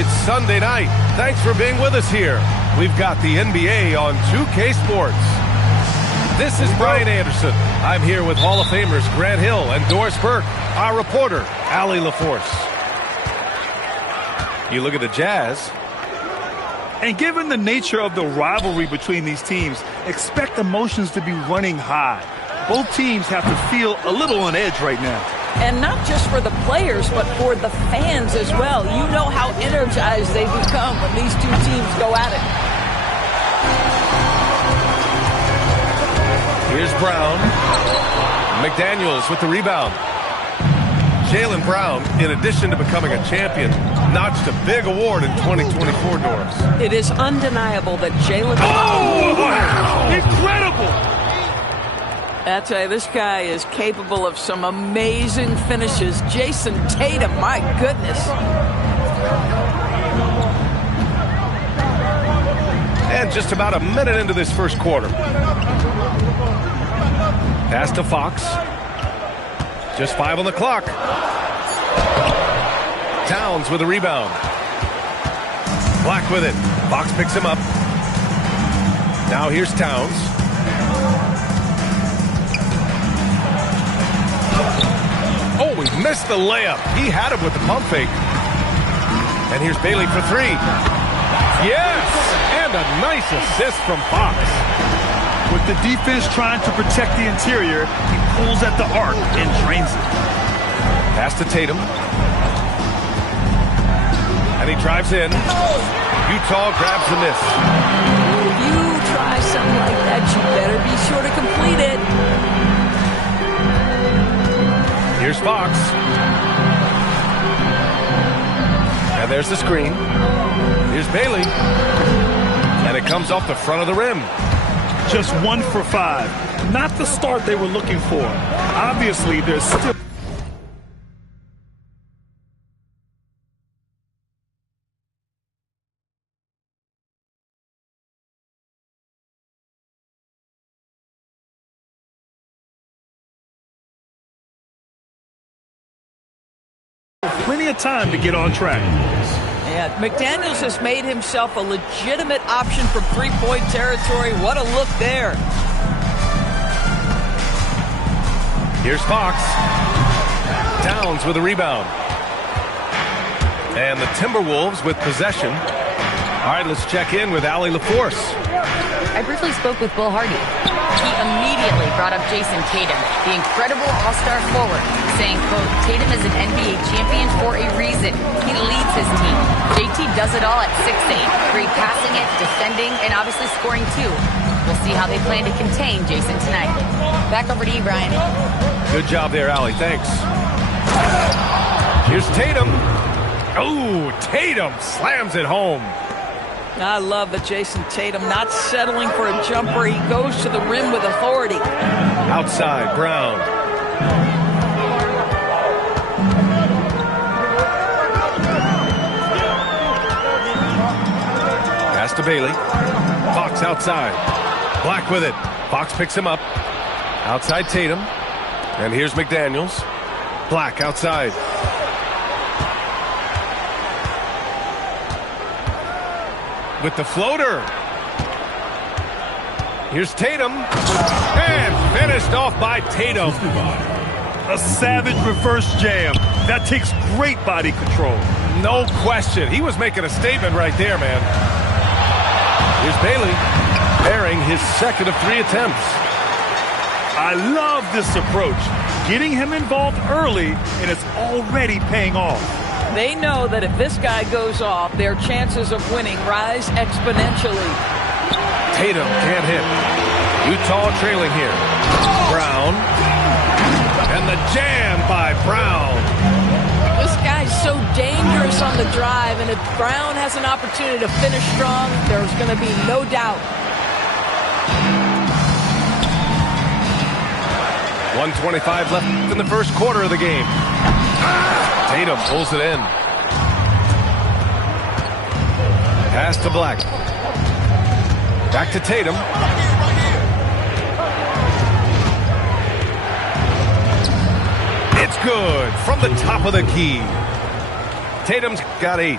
It's Sunday night. Thanks for being with us here. We've got the NBA on 2K Sports. This is Brian Anderson. I'm here with Hall of Famers Grant Hill and Doris Burke, our reporter, Allie LaForce. You look at the Jazz. And given the nature of the rivalry between these teams, expect emotions to be running high. Both teams have to feel a little on edge right now. And not just for the players, but for the fans as well. You know how energized they become when these two teams go at it. Here's Brown. McDaniels with the rebound. Jaylen Brown, in addition to becoming a champion, notched a big award in 2024, Doris. It is undeniable that Jaylen... Oh, wow! Incredible! I tell you, this guy is capable of some amazing finishes. Jason Tatum, my goodness. And just about a minute into this first quarter. Pass to Fox. Just 5 on the clock. Towns with a rebound. Black with it. Fox picks him up. Now here's Towns. Oh, he missed the layup. He had him with the pump fake. And here's Bailey for 3. Yes! And a nice assist from Fox. With the defense trying to protect the interior, he pulls at the arc and drains it. Pass to Tatum. And he drives in. Utah grabs the miss. If you try something like that, you better be sure to complete it. Here's Fox. And there's the screen. Here's Bailey. And it comes off the front of the rim. Just 1 for 5. Not the start they were looking for. Obviously, there's still... plenty of time to get on track. Yeah, McDaniels has made himself a legitimate option from three-point territory. What a look there. Here's Fox. Towns with a rebound. And the Timberwolves with possession. All right, let's check in with Allie LaForce. I briefly spoke with Will Hardy. He immediately brought up Jason Tatum, the incredible all-star forward, saying, quote, Tatum is an NBA champion for a reason. He leads his team. JT does it all at 6'8", great passing it, defending, and obviously scoring too. We'll see how they plan to contain Jason tonight. Back over to you, Brian. Good job there, Allie. Thanks. Here's Tatum. Oh, Tatum slams it home. I love that Jason Tatum not settling for a jumper. He goes to the rim with authority. Outside, Brown. Pass to Bailey. Fox outside. Black with it. Fox picks him up. Outside Tatum. And here's McDaniels. Black outside. With the floater. Here's Tatum. And finished off by Tatum. A savage reverse jam. That takes great body control. No question. He was making a statement right there, man. Here's Bailey. Bearing his second of 3 attempts. I love this approach. Getting him involved early, and it's already paying off. They know that if this guy goes off, their chances of winning rise exponentially. Tatum can't hit. Utah trailing here. Brown. And the jam by Brown. This guy's so dangerous on the drive, and if Brown has an opportunity to finish strong, there's going to be no doubt. 1:25 left in the first quarter of the game. Tatum pulls it in. Pass to Black. Back to Tatum. It's good from the top of the key. Tatum's got 8.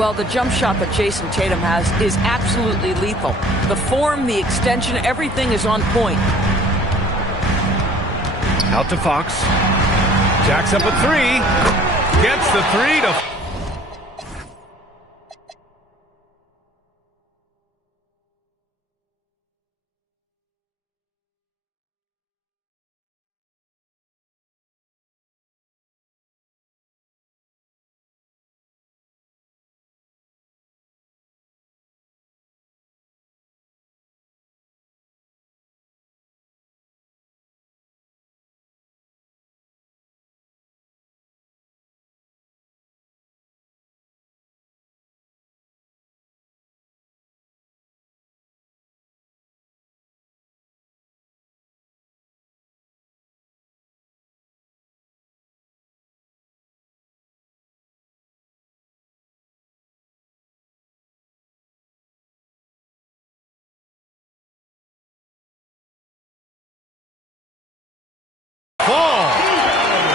Well, the jump shot that Jason Tatum has is absolutely lethal. The form, the extension, everything is on point. Out to Fox. Jacks up a three. Gets the three to...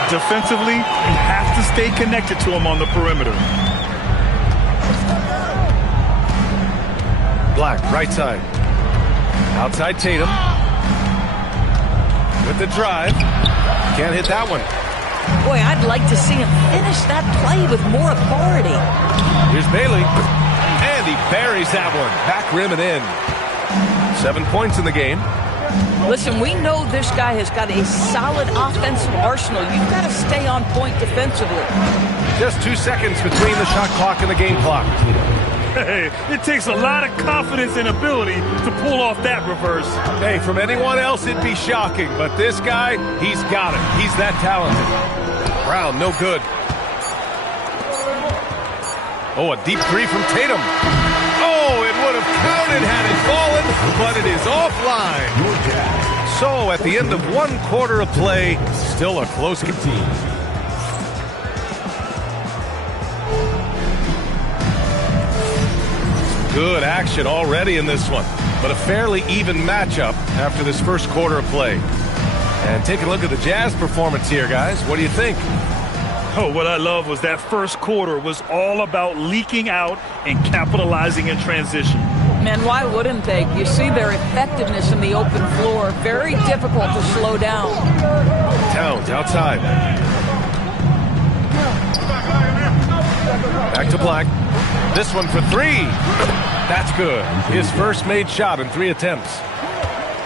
Defensively, you have to stay connected to him on the perimeter. Black, right side. Outside Tatum. With the drive. Can't hit that one. Boy, I'd like to see him finish that play with more authority. Here's Bailey. And he buries that one. Back rim and in. 7 points in the game. Listen, we know this guy has got a solid offensive arsenal. You've got to stay on point defensively. Just 2 seconds between the shot clock and the game clock. Hey, it takes a lot of confidence and ability to pull off that reverse. Hey, from anyone else, it'd be shocking. But this guy, he's got it. He's that talented. Brown, no good. Oh, a deep three from Tatum. Oh, it would have counted had it fallen, but it is offline. So, at the end of 1 quarter of play, still a close game. Good action already in this one, but a fairly even matchup after this first quarter of play. And take a look at the Jazz performance here, guys. What do you think? Oh, what I love was that first quarter was all about leaking out and capitalizing in transition. Man, why wouldn't they? You see their effectiveness in the open floor. Very difficult to slow down. Towns outside. Back to Black. This one for three. That's good. His first made shot in 3 attempts.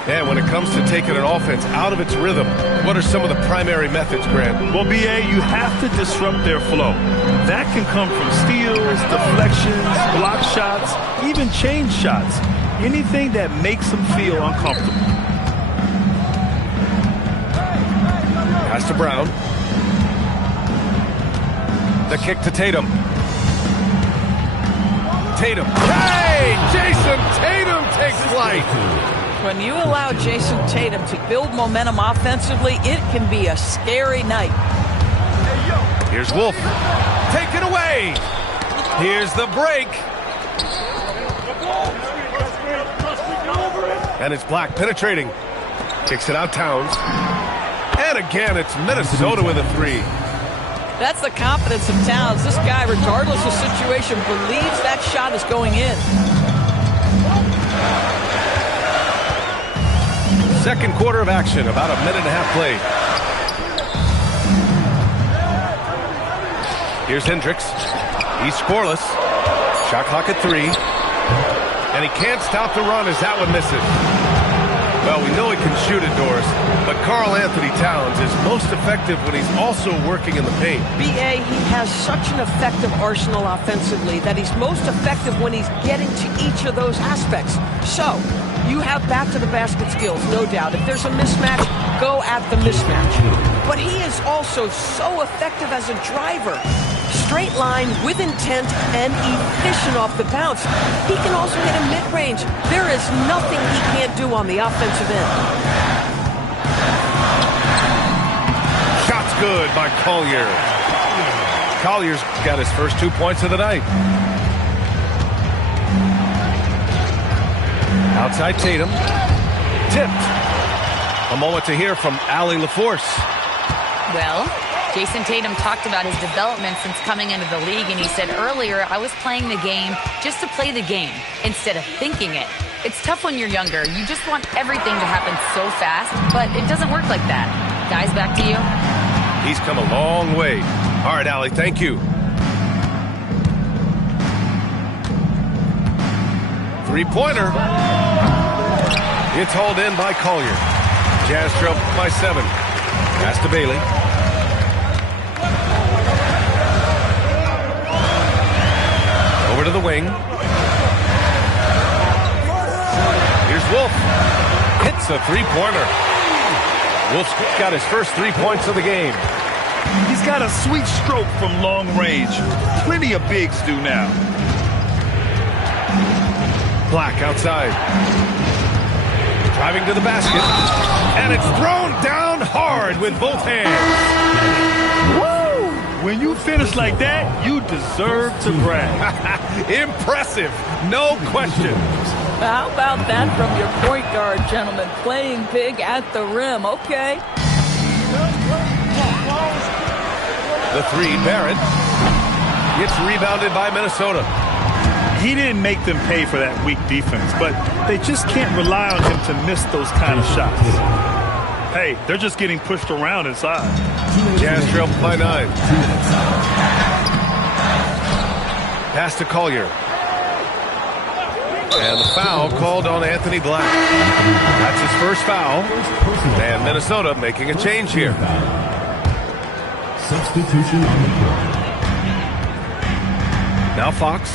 And when it comes to taking an offense out of its rhythm, what are some of the primary methods, Grant? Well, B.A., you have to disrupt their flow. That can come from steals, deflections, block shots, even change shots. Anything that makes them feel uncomfortable. Pass to Brown. The kick to Tatum. Tatum. Hey! Jason Tatum takes flight. When you allow Jason Tatum to build momentum offensively, it can be a scary night. Here's Wolf. Take it away. Here's the break. And it's Black penetrating. Kicks it out Towns. And again, it's Minnesota with a three. That's the confidence of Towns. This guy, regardless of situation, believes that shot is going in. Second quarter of action, about a minute and a half played. Here's Hendricks. He's scoreless. Shot clock at 3. And he can't stop the run as that one misses. Well, we know he can shoot it, Doris, but Karl Anthony Towns is most effective when he's also working in the paint. B.A., he has such an effective arsenal offensively that he's most effective when he's getting to each of those aspects. So, you have back-to-the-basket skills, no doubt. If there's a mismatch, go at the mismatch. But he is also so effective as a driver. Straight line, with intent, and efficient off the bounce. He can also hit a mid-range. There is nothing he can't do on the offensive end. Shot's good by Collier. Collier's got his first 2 points of the night. Outside Tatum. Tipped. A moment to hear from Allie LaForce. Well, Jason Tatum talked about his development since coming into the league, and he said earlier, I was playing the game just to play the game instead of thinking it. It's tough when you're younger. You just want everything to happen so fast, but it doesn't work like that. Guys, back to you. He's come a long way. All right, Allie, thank you. Three-pointer. It's hauled in by Collier. Jazz trail by 7. Pass to Bailey. Over to the wing. Here's Wolf. Hits a three-pointer. Wolf's got his first 3 points of the game. He's got a sweet stroke from long range. Plenty of bigs do now. Black outside. Driving to the basket. And it's thrown down hard with both hands. Woo! When you finish like that, you deserve to brag. Impressive. No question. How about that from your point guard, gentlemen? Playing big at the rim. Okay. The three, Barrett. Gets rebounded by Minnesota. He didn't make them pay for that weak defense, but they just can't rely on him to miss those kind of shots. Hey, they're just getting pushed around inside. Jazz trail by 9. Pass to Collier. And the foul called on Anthony Black. That's his first foul. And Minnesota making a change here. Substitution on the court. Now Fox.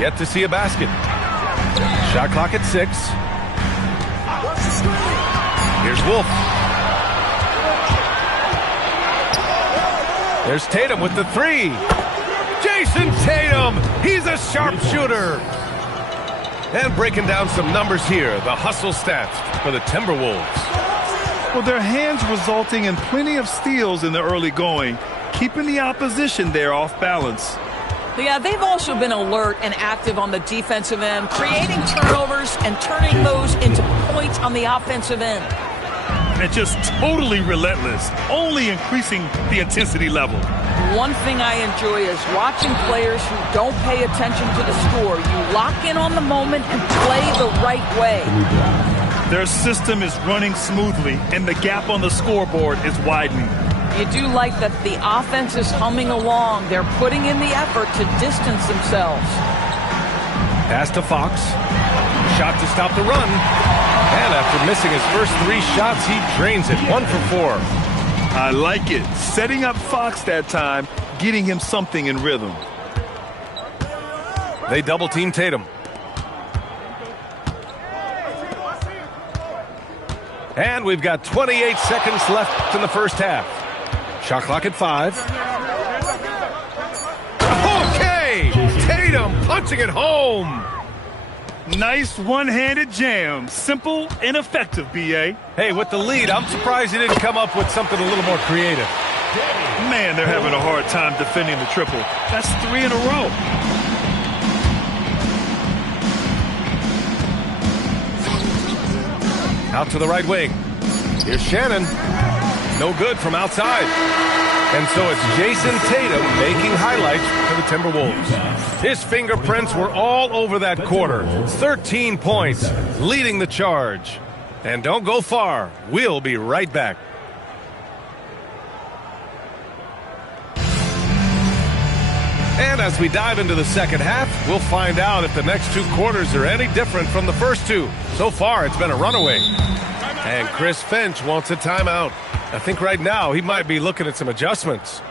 Yet to see a basket. Shot clock at 6. Here's Wolf. There's Tatum with the 3. Jason Tatum. He's a sharpshooter. And breaking down some numbers here. The hustle stats for the Timberwolves. Well, their hands resulting in plenty of steals in the early going, keeping the opposition there off balance. Yeah, they've also been alert and active on the defensive end, creating turnovers and turning those into points on the offensive end. And just totally relentless, only increasing the intensity level. One thing I enjoy is watching players who don't pay attention to the score. You lock in on the moment and play the right way. Their system is running smoothly, and the gap on the scoreboard is widening. You do like that the offense is humming along. They're putting in the effort to distance themselves. Pass to Fox. Shot to stop the run. And after missing his first 3 shots, he drains it. 1 for 4. I like it. Setting up Fox that time, getting him something in rhythm. They double-team Tatum. And we've got 28 seconds left in the first half. Shot clock at 5. Okay! Tatum punching it home. Nice one-handed jam. Simple and effective, B.A. Hey, with the lead, I'm surprised he didn't come up with something a little more creative. Man, they're having a hard time defending the triple. That's 3 in a row. Out to the right wing. Here's Shannon. No good from outside. And so it's Jason Tatum making highlights for the Timberwolves. His fingerprints were all over that quarter. 13 points, leading the charge. And don't go far. We'll be right back. And as we dive into the second half, we'll find out if the next 2 quarters are any different from the first 2. So far, it's been a runaway. And Chris Finch wants a timeout. I think right now he might be looking at some adjustments.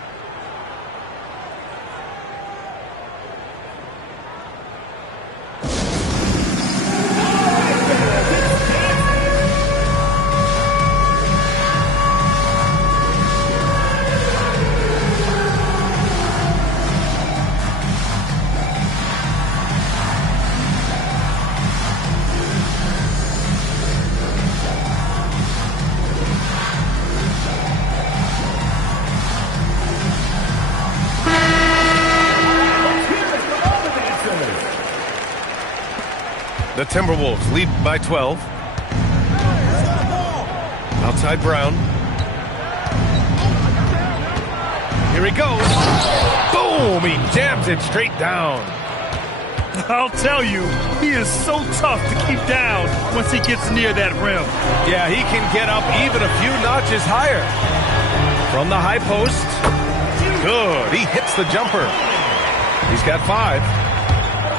The Timberwolves lead by 12. Outside Brown. Here he goes. Boom! He jams it straight down. I'll tell you, he is so tough to keep down once he gets near that rim. Yeah, he can get up even a few notches higher. From the high post. Good. He hits the jumper. He's got 5.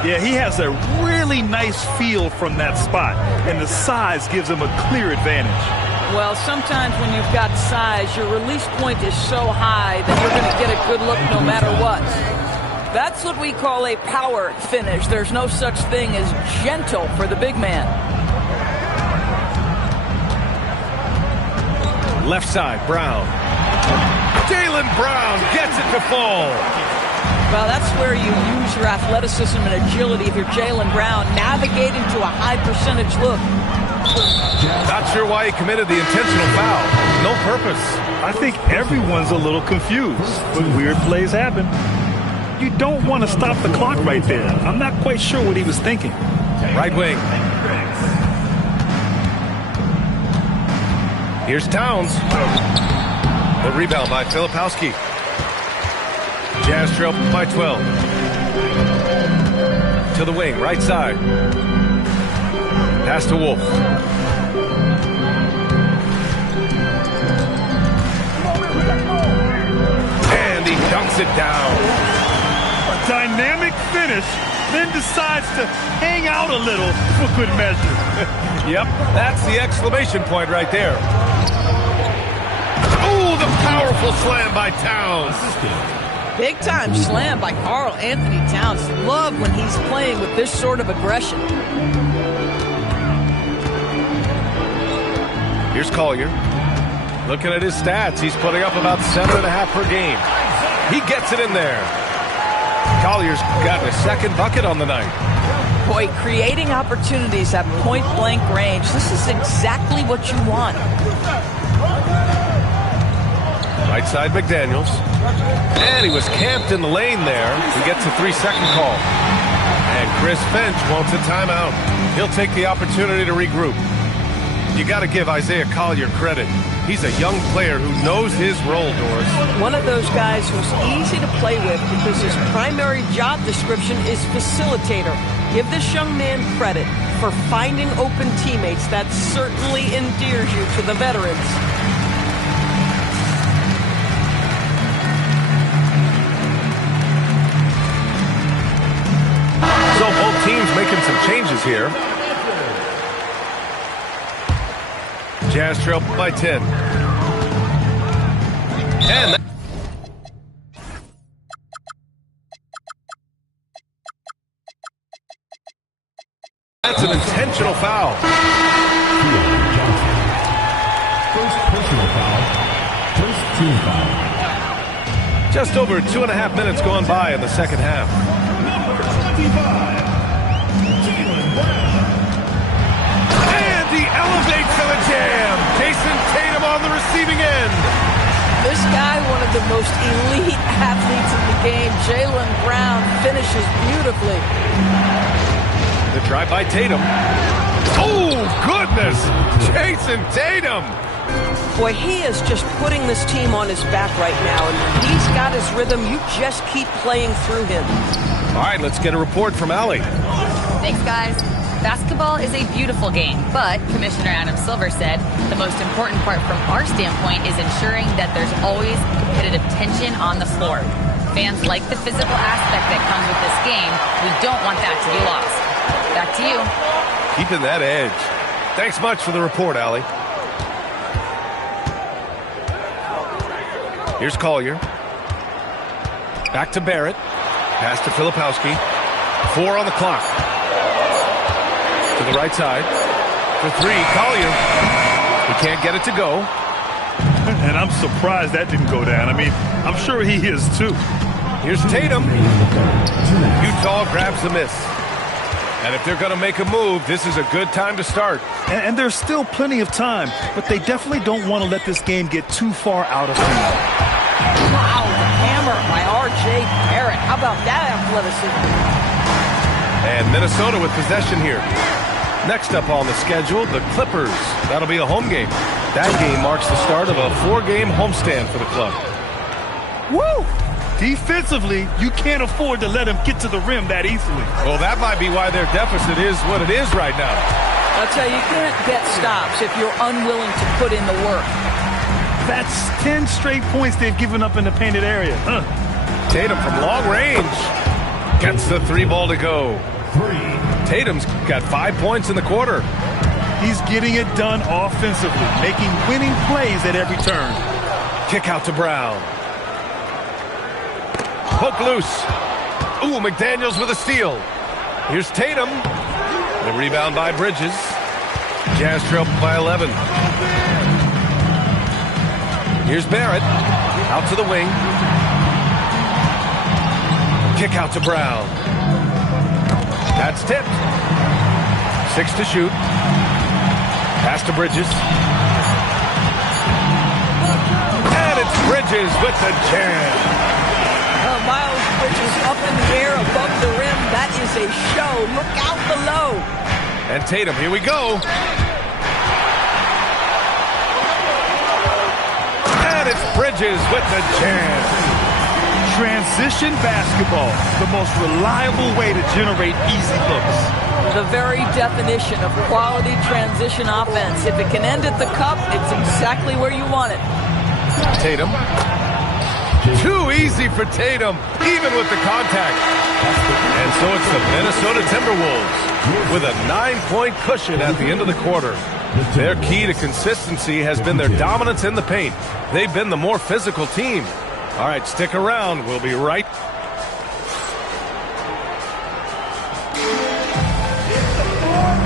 Yeah, he has a really nice feel from that spot, and the size gives him a clear advantage. Well, sometimes when you've got size, your release point is so high that you're going to get a good look no matter what. That's what we call a power finish. There's no such thing as gentle for the big man. Left side, Brown. Jaylen Brown gets it to fall. Well, that's where you use your athleticism and agility if you're Jaylen Brown, navigating to a high percentage look. Not sure why he committed the intentional foul. No purpose. I think everyone's a little confused, but weird plays happen. You don't want to stop the clock right there. I'm not quite sure what he was thinking. Right wing. Here's Towns. The rebound by Filipowski. Jazz trail by 12. To the wing, right side. Pass to Wolf. And he dunks it down. Dynamic finish, then decides to hang out a little for good measure. Yep, that's the exclamation point right there. Oh, the powerful slam by Towns. Big time slam by Karl Anthony Towns. Love when he's playing with this sort of aggression. Here's Collier. Looking at his stats, he's putting up about 7.5 per game. He gets it in there. Collier's gotten a second bucket on the night. Boy, creating opportunities at point-blank range, this is exactly what you want. Right side, McDaniels. And he was camped in the lane there. He gets a 3-second call. And Chris Finch wants a timeout. He'll take the opportunity to regroup. You got to give Isaiah Collier credit. He's a young player who knows his role, Doris. One of those guys who's easy to play with because his primary job description is facilitator. Give this young man credit for finding open teammates. That certainly endears you to the veterans. So both teams making some changes here. Jazz trail by 10. And that's an intentional foul. First personal foul. First team foul. Just over 2.5 minutes gone by in the second half. Number 25. He elevates to the jam. Jason Tatum on the receiving end. This guy, one of the most elite athletes in the game, Jaylen Brown, finishes beautifully. The drive by Tatum. Oh, goodness. Jason Tatum. Boy, he is just putting this team on his back right now, and when he's got his rhythm, you just keep playing through him. All right, let's get a report from Allie. Thanks, guys. Basketball is a beautiful game, but Commissioner Adam Silver said the most important part from our standpoint is ensuring that there's always competitive tension on the floor. Fans like the physical aspect that comes with this game. We don't want that to be lost. Back to you. Keeping that edge. Thanks much for the report, Allie. Here's Collier. Back to Barrett. Pass to Filipowski. 4 on the clock. To the right side. For 3, Collier. He can't get it to go. And I'm surprised that didn't go down. I mean, I'm sure he is too. Here's Tatum. Utah grabs the miss. And if they're going to make a move, this is a good time to start. And there's still plenty of time, but they definitely don't want to let this game get too far out of hand. Wow, the hammer by R.J. Barrett. How about that athleticism? And Minnesota with possession here. Next up on the schedule, the Clippers. That'll be a home game. That game marks the start of a 4-game homestand for the club. Woo! Defensively, you can't afford to let him get to the rim that easily. Well, that might be why their deficit is what it is right now. I'll tell you, you can't get stops if you're unwilling to put in the work. That's 10 straight points they've given up in the painted area. Tatum from long range gets the 3 ball to go. Tatum's got 5 points in the quarter. He's getting it done offensively, making winning plays at every turn. Kick out to Brown. Hook loose. Ooh, McDaniels with a steal. Here's Tatum. The rebound by Bridges. Jazz trail by 11. Here's Barrett. Out to the wing. Kick out to Brown. That's tipped. 6 to shoot. Pass to Bridges. And it's Bridges with the jam. Miles Bridges up in the air above the rim. That is a show. Look out below. And Tatum, here we go. And it's Bridges with the jam. Transition basketball, the most reliable way to generate easy looks. The very definition of quality transition offense. If it can end at the cup, it's exactly where you want it. Tatum. Too easy for Tatum, even with the contact. And so it's the Minnesota Timberwolves with a 9-point cushion at the end of the quarter. Their key to consistency has been their dominance in the paint. They've been the more physical team. All right, stick around. We'll be right.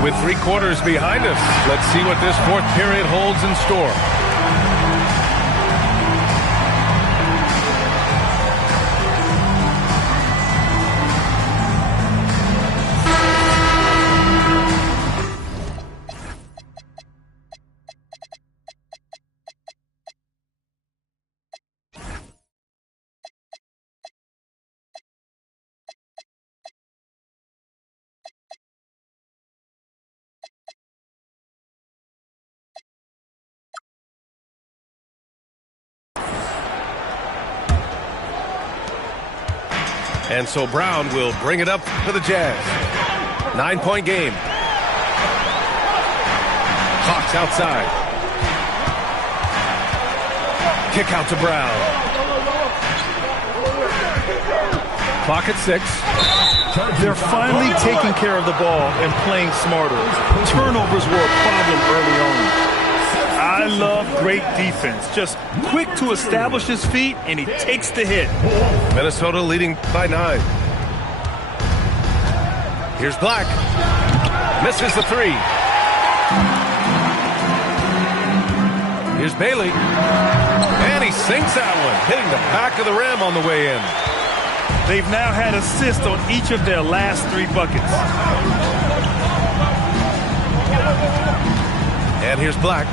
With 3 quarters behind us, let's see what this 4th period holds in store. And so Brown will bring it up for the Jazz. 9-point game. Hawks outside. Kick out to Brown. Clock at 6. They're finally taking care of the ball and playing smarter. Turnovers were a problem early on. I love great defense. Just quick to establish his feet, and he takes the hit. Minnesota leading by 9. Here's Black. Misses the 3. Here's Bailey. And he sinks that one, hitting the back of the rim on the way in. They've now had assists on each of their last 3 buckets. And here's Black.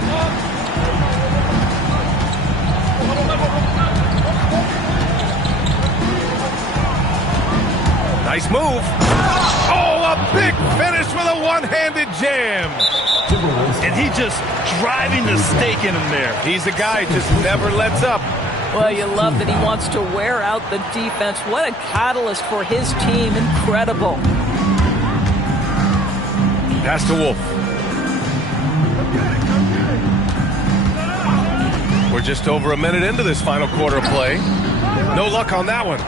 Nice move. Oh, a big finish with a one-handed jam. And he just driving the stake in him there. He's a guy just never lets up. Well, you love that he wants to wear out the defense. What a catalyst for his team. Incredible. Pass to Wolf. We're just over a minute into this final quarter of play. No luck on that one.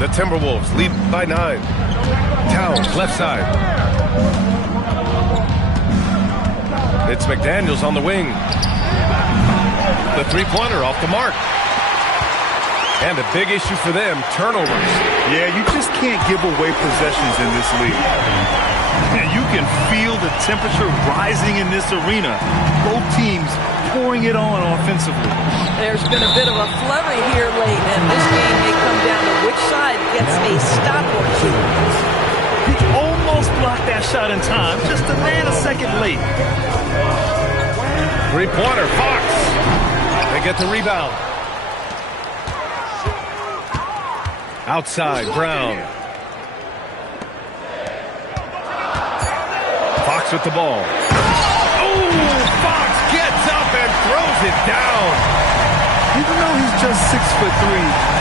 The Timberwolves lead by 9. Towns, left side. It's McDaniels on the wing. The 3-pointer off the mark. And a big issue for them, turnovers. Yeah, you just can't give away possessions in this league. And you can feel the temperature rising in this arena. Both teams pouring it on offensively. There's been a bit of a flurry here late, and this game may come down to which side gets a stop or 2. He almost blocked that shot in time, just a man a second late. 3-pointer, Fox. They get the rebound. Outside, Brown. Fox with the ball. Oh, Fox gets up and throws it down. Even though he's just 6'3",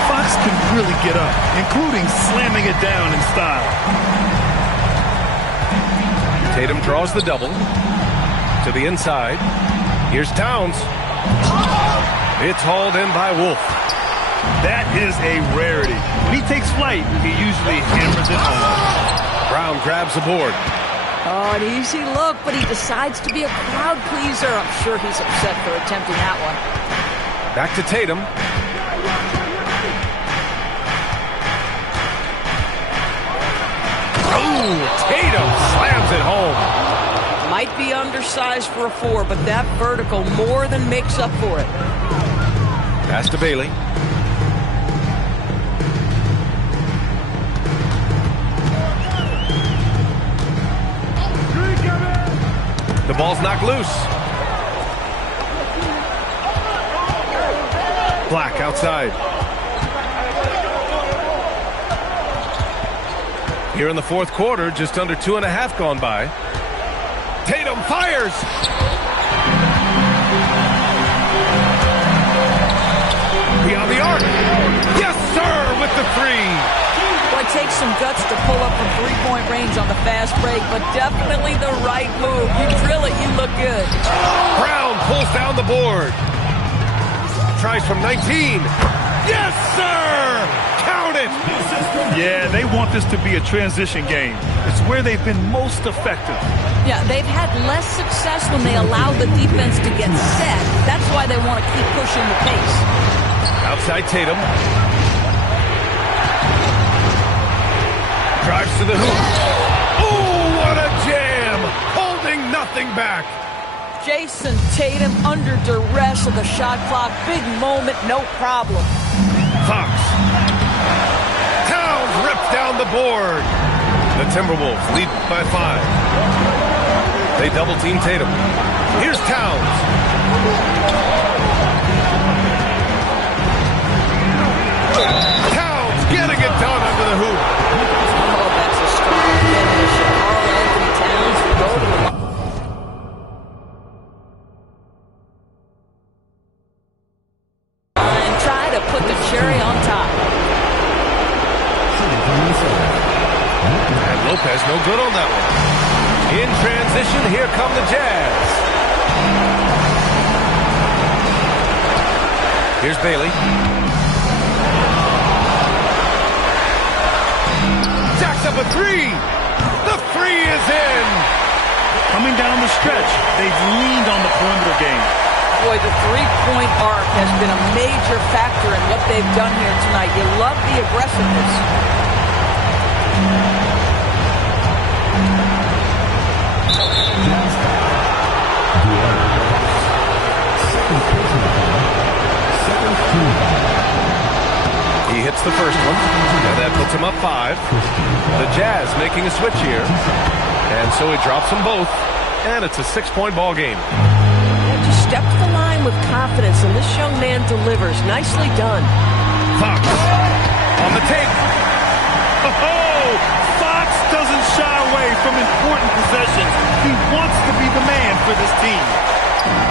Fox can really get up, including slamming it down in style. Tatum draws the double to the inside. Here's Towns. It's hauled in by Wolf. That is a rarity. When he takes flight, he usually hammers it home. Brown grabs the board. Oh, an easy look, but he decides to be a crowd pleaser. I'm sure he's upset for attempting that one. Back to Tatum. Oh, Tatum slams it home. Might be undersized for a 4, but that vertical more than makes up for it. Pass to Bailey. The ball's knocked loose. Black outside. Here in the fourth quarter, just under 2.5 gone by. Tatum fires. Beyond the arc. Yes, sir, with the 3. Well, it takes some guts to pull up from three-point range on the fast break, but definitely the right move. You drill it, you look good. Brown pulls down the board. Tries from 19. Yes, sir! Count it! Yeah, they want this to be a transition game. It's where they've been most effective. Yeah, they've had less success when they allow the defense to get set. That's why they want to keep pushing the pace. Outside Tatum. Drives to the hoop. Oh, what a jam! Holding nothing back. Jason Tatum under duress of the shot clock. Big moment, no problem. Fox. Towns ripped down the board. The Timberwolves lead by 5. They double team Tatum. Here's Towns. Towns getting it done under the hoop. Oh, that's a strong finish. Carl Anthony Towns will go to the and try to put the cherry on top. And Lopez no good on that one. In transition, here come the Jazz. Here's Bailey. Jacks up a 3. The 3 is in. Coming down the stretch, they've leaned on the perimeter game. Boy, the three-point arc has been a major factor in what they've done here tonight. You love the aggressiveness. He hits the first one, and that puts him up 5. The Jazz making a switch here, and so he drops them both, and it's a 6-point ball game. Yeah, just step to the line with confidence, and this young man delivers. Nicely done. Fox on the take. Oh, Fox doesn't shy away from important possessions. He wants to be the man for this team.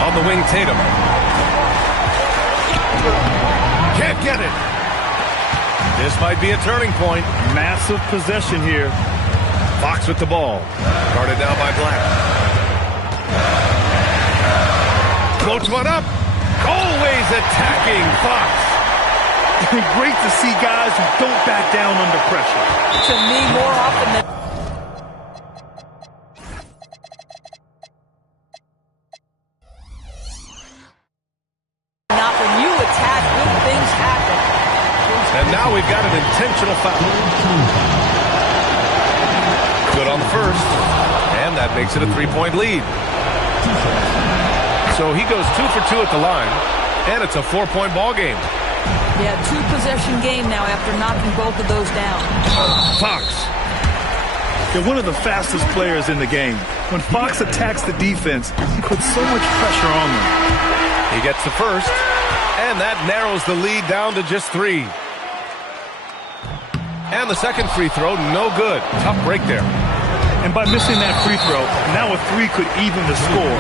On the wing, Tatum. Can't get it. This might be a turning point. Massive possession here. Fox with the ball. Guarded now by Black. Floats one up. Always attacking Fox. Great to see guys who don't back down under pressure. To me, more often than not, when you attack, good things happen. And now we've got an intentional foul. Good on the first. And that makes it a 3-point lead. So he goes 2 for 2 at the line. And it's a 4-point ball game. Yeah, 2-possession game now after knocking both of those down. Fox. They're one of the fastest players in the game. When Fox attacks the defense, he puts so much pressure on them. He gets the first. And that narrows the lead down to just 3. And the second free throw, no good. Tough break there. And by missing that free throw, now a three could even the score.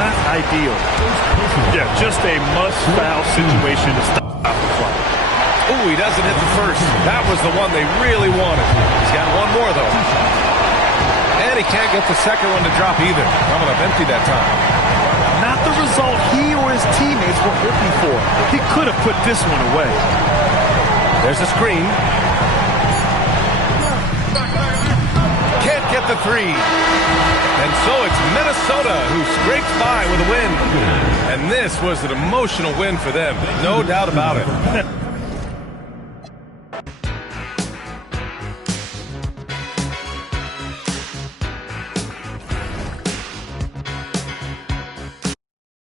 Not ideal. Yeah, just a must-foul situation to stop the clock. Ooh, he doesn't hit the first. That was the one they really wanted. He's got one more, though. And he can't get the second one to drop either. Coming up empty that time. Not the result he or his teammates were hoping for. He could have put this one away. There's a screen. Can't get the three. And so it's Minnesota who scrapes by with a win. And this was an emotional win for them. No doubt about it.